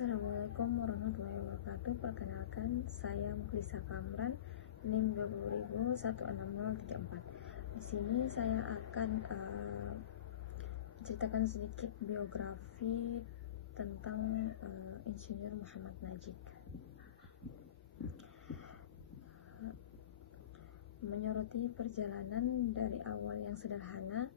Assalamualaikum warahmatullahi wabarakatuh. Perkenalkan, saya Mukhlisa Kamran, NIM 20.16034. Di sini saya akan menceritakan sedikit biografi tentang Insinyur Muhammad Najib. Menyoroti perjalanan dari awal yang sederhana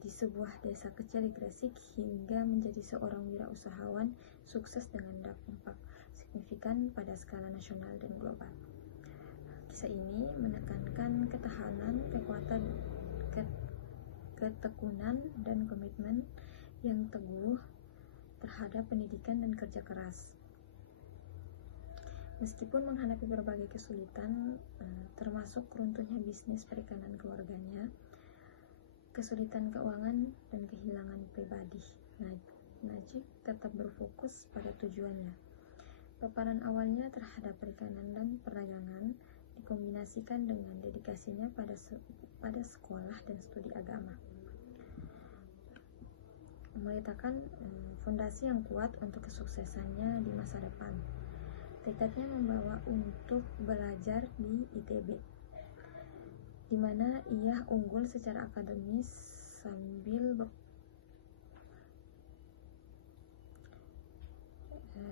di sebuah desa kecil di Gresik hingga menjadi seorang wirausahawan sukses dengan dampak signifikan pada skala nasional dan global. Kisah ini menekankan ketahanan, kekuatan, ketekunan, dan komitmen yang teguh terhadap pendidikan dan kerja keras. Meskipun menghadapi berbagai kesulitan, termasuk runtuhnya bisnis perikanan keluarganya, kesulitan keuangan, dan kehilangan pribadi, Najib tetap berfokus pada tujuannya. Paparan awalnya terhadap perikanan dan perdagangan dikombinasikan dengan dedikasinya pada sekolah dan studi agama, meletakkan fondasi yang kuat untuk kesuksesannya di masa depan. Tekadnya membawa untuk belajar di ITB, di mana ia unggul secara akademis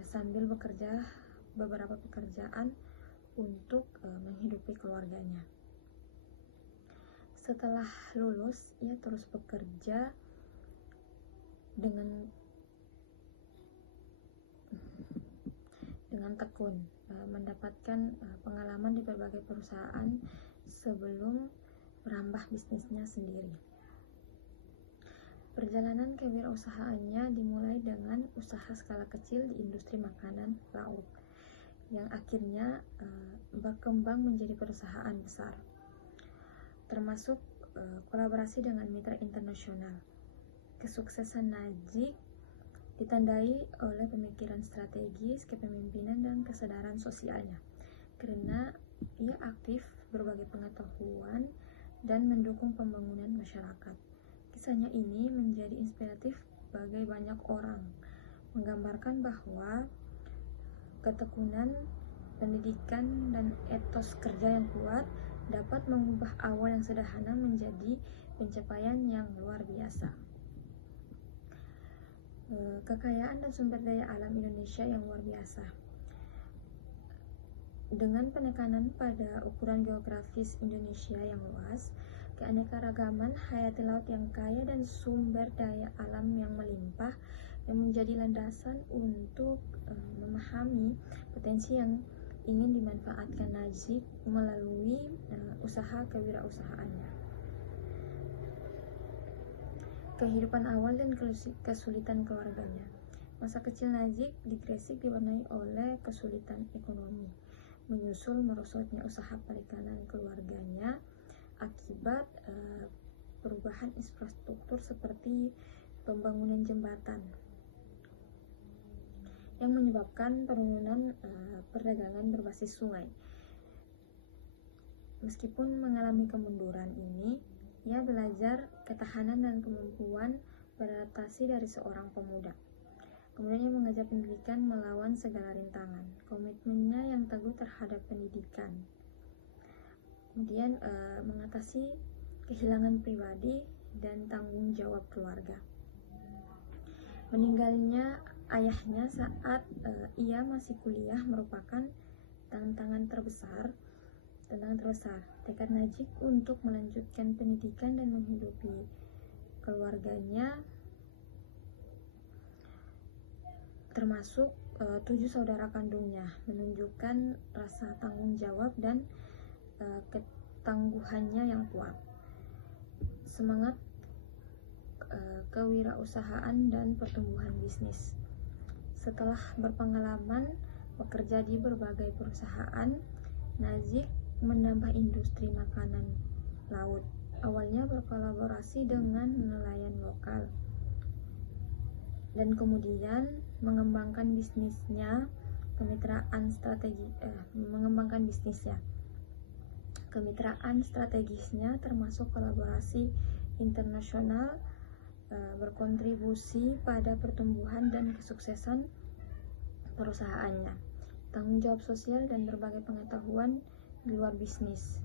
sambil bekerja beberapa pekerjaan untuk menghidupi keluarganya. Setelah lulus, ia terus bekerja dengan tekun, mendapatkan pengalaman di berbagai perusahaan sebelum merambah bisnisnya sendiri. Perjalanan kewirausahaannya dimulai dengan usaha skala kecil di industri makanan lauk, yang akhirnya berkembang menjadi perusahaan besar, termasuk kolaborasi dengan mitra internasional. Kesuksesan Najib ditandai oleh pemikiran strategis, kepemimpinan, dan kesadaran sosialnya, karena ia aktif berbagai pengetahuan dan mendukung pembangunan masyarakat. Kisahnya ini menjadi inspiratif bagi banyak orang, menggambarkan bahwa ketekunan, pendidikan, dan etos kerja yang kuat dapat mengubah awal yang sederhana menjadi pencapaian yang luar biasa. Kekayaan dan sumber daya alam Indonesia yang luar biasa. Dengan penekanan pada ukuran geografis Indonesia yang luas, keanekaragaman hayati laut yang kaya, dan sumber daya alam yang melimpah yang menjadi landasan untuk memahami potensi yang ingin dimanfaatkan Najib melalui usaha kewirausahaannya. Kehidupan awal dan kesulitan keluarganya. Masa kecil Najib di Gresik diwarnai oleh kesulitan ekonomi, menyusul merosotnya usaha perikanan keluarganya akibat perubahan infrastruktur seperti pembangunan jembatan yang menyebabkan penurunan perdagangan berbasis sungai. Meskipun mengalami kemunduran ini, ia belajar ketahanan dan kemampuan beradaptasi dari seorang pemuda. Kemudian ia mengejar pendidikan melawan segala rintangan. Komitmennya yang teguh terhadap pendidikan. Kemudian mengatasi kehilangan pribadi dan tanggung jawab keluarga. Meninggalnya ayahnya saat ia masih kuliah merupakan tantangan terbesar. Tekad Najib untuk melanjutkan pendidikan dan menghidupi keluarganya, termasuk 7 saudara kandungnya, menunjukkan rasa tanggung jawab dan ketangguhannya yang kuat. Semangat kewirausahaan dan pertumbuhan bisnis. Setelah berpengalaman bekerja di berbagai perusahaan, Najib menambah industri makanan laut. Awalnya berkolaborasi dengan nelayan lokal, dan kemudian mengembangkan bisnisnya. Kemitraan strategisnya termasuk kolaborasi internasional, berkontribusi pada pertumbuhan dan kesuksesan perusahaannya, tanggung jawab sosial dan berbagai pengetahuan di luar bisnis.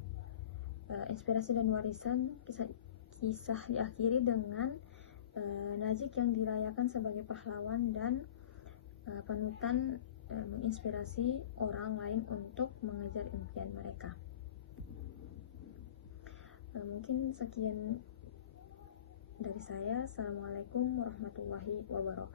Inspirasi dan warisan, kisah diakhiri dengan Najib yang dirayakan sebagai pahlawan dan panutan, menginspirasi orang lain untuk mengejar impian mereka. Mungkin sekian dari saya. Assalamualaikum warahmatullahi wabarakatuh.